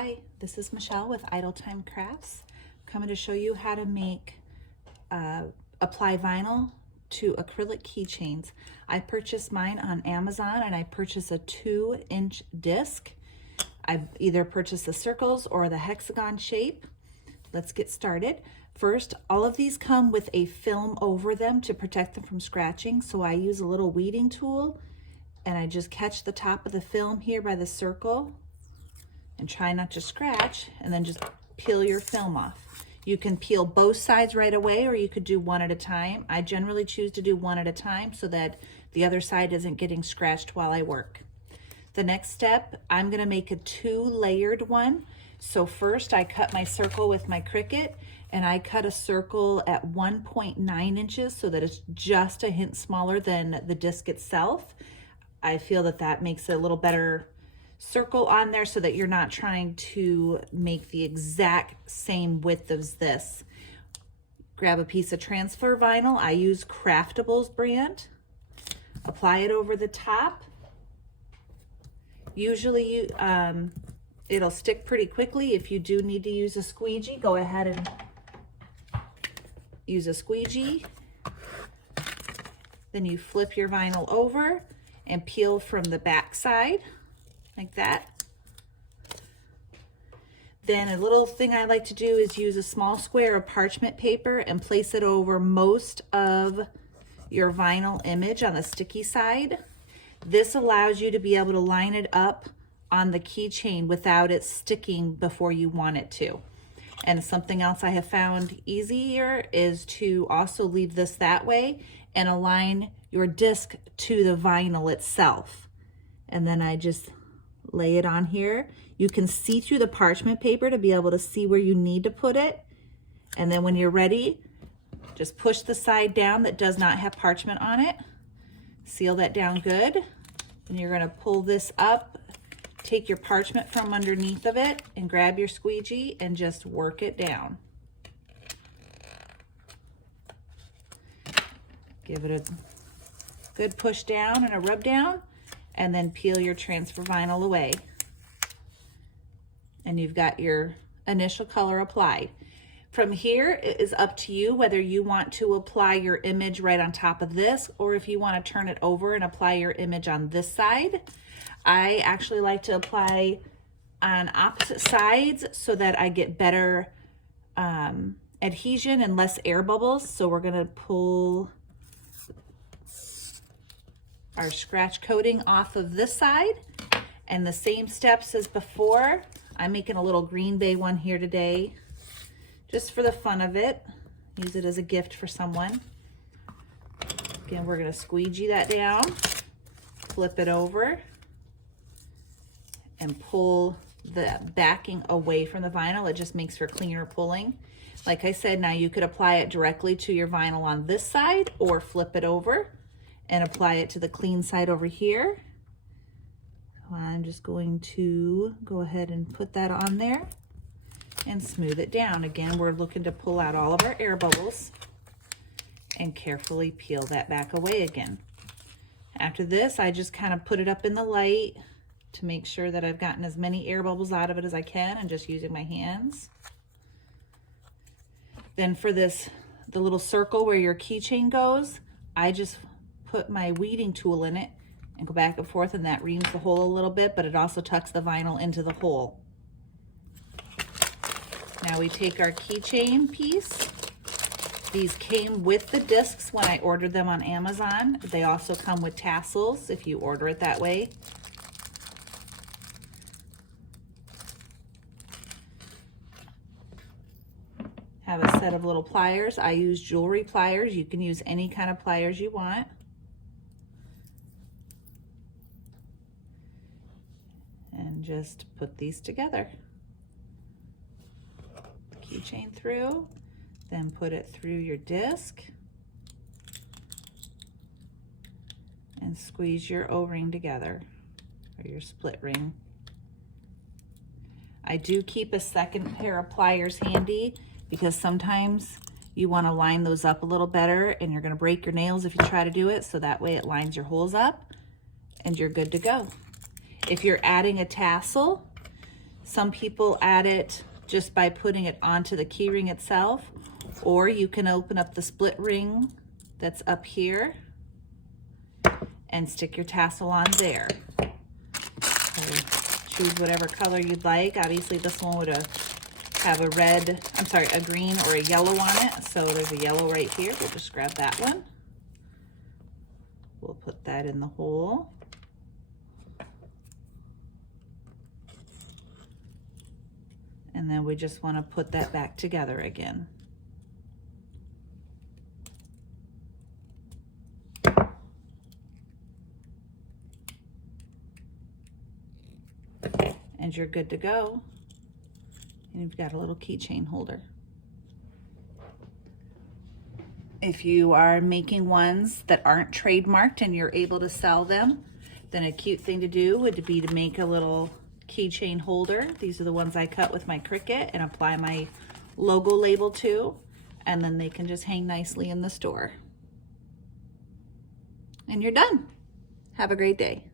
Hi, this is Michelle with Idle Time Crafts. I'm coming to show you how to apply vinyl to acrylic keychains. I purchased mine on Amazon and I purchased a 2-inch disc. I either purchased the circles or the hexagon shape. Let's get started. First, all of these come with a film over them to protect them from scratching. So I use a little weeding tool and I just catch the top of the film here by the circle and try not to scratch, and then just peel your film off. You can peel both sides right away, or you could do one at a time. I generally choose to do one at a time so that the other side isn't getting scratched while I work. The next step, I'm gonna make a 2-layered one. So first I cut my circle with my Cricut, and I cut a circle at 1.9 inches so that it's just a hint smaller than the disc itself. I feel that that makes it a little better circle on there so that you're not trying to make the exact same width as this. Grab a piece of transfer vinyl. I use Craftables brand. Apply it over the top. Usually it'll stick pretty quickly. If you do need to use a squeegee, go ahead and use a squeegee. Then you flip your vinyl over and peel from the back side like that. Then a little thing I like to do is use a small square of parchment paper and place it over most of your vinyl image on the sticky side. This allows you to be able to line it up on the keychain without it sticking before you want it to. And something else I have found easier is to also leave this that way and align your disc to the vinyl itself. And then I just lay it on here. You can see through the parchment paper to be able to see where you need to put it. And then when you're ready, just push the side down that does not have parchment on it. Seal that down good. And you're gonna pull this up, take your parchment from underneath of it and grab your squeegee and just work it down. Give it a good push down and a rub down, and then peel your transfer vinyl away. And you've got your initial color applied. From here, it is up to you whether you want to apply your image right on top of this, or if you want to turn it over and apply your image on this side. I actually like to apply on opposite sides so that I get better adhesion and less air bubbles. So we're gonna pull our scratch coating off of this side, and the same steps as before. I'm making a little Green Bay one here today, just for the fun of it. Use it as a gift for someone. Again, we're gonna squeegee that down, flip it over, and pull the backing away from the vinyl. It just makes for cleaner pulling. Like I said, now you could apply it directly to your vinyl on this side or flip it over and apply it to the clean side over here. So I'm just going to go ahead and put that on there and smooth it down. Again, we're looking to pull out all of our air bubbles and carefully peel that back away again. After this, I just kind of put it up in the light to make sure that I've gotten as many air bubbles out of it as I can, and just using my hands. Then for this, the little circle where your keychain goes, I just put my weeding tool in it and go back and forth, and that reams the hole a little bit, but it also tucks the vinyl into the hole. Now we take our keychain piece. These came with the discs when I ordered them on Amazon. They also come with tassels if you order it that way. Have a set of little pliers. I use jewelry pliers. You can use any kind of pliers you want. And just put these together. Keychain through, then put it through your disc and squeeze your O-ring together, or your split ring. I do keep a second pair of pliers handy because sometimes you want to line those up a little better and you're going to break your nails if you try to do it, so that way it lines your holes up and you're good to go. If you're adding a tassel, Some people add it just by putting it onto the key ring itself, or you can open up the split ring that's up here and stick your tassel on there. So choose whatever color you'd like. Obviously this one would have a red, I'm sorry, a green or a yellow on it. So there's a yellow right here. We'll just grab that one. We'll put that in the hole. And then we just want to put that back together again. And you're good to go. And you've got a little keychain holder. If you are making ones that aren't trademarked and you're able to sell them, then a cute thing to do would be to make a little keychain holder. These are the ones I cut with my Cricut and apply my logo label to, and then they can just hang nicely in the store. And you're done. Have a great day.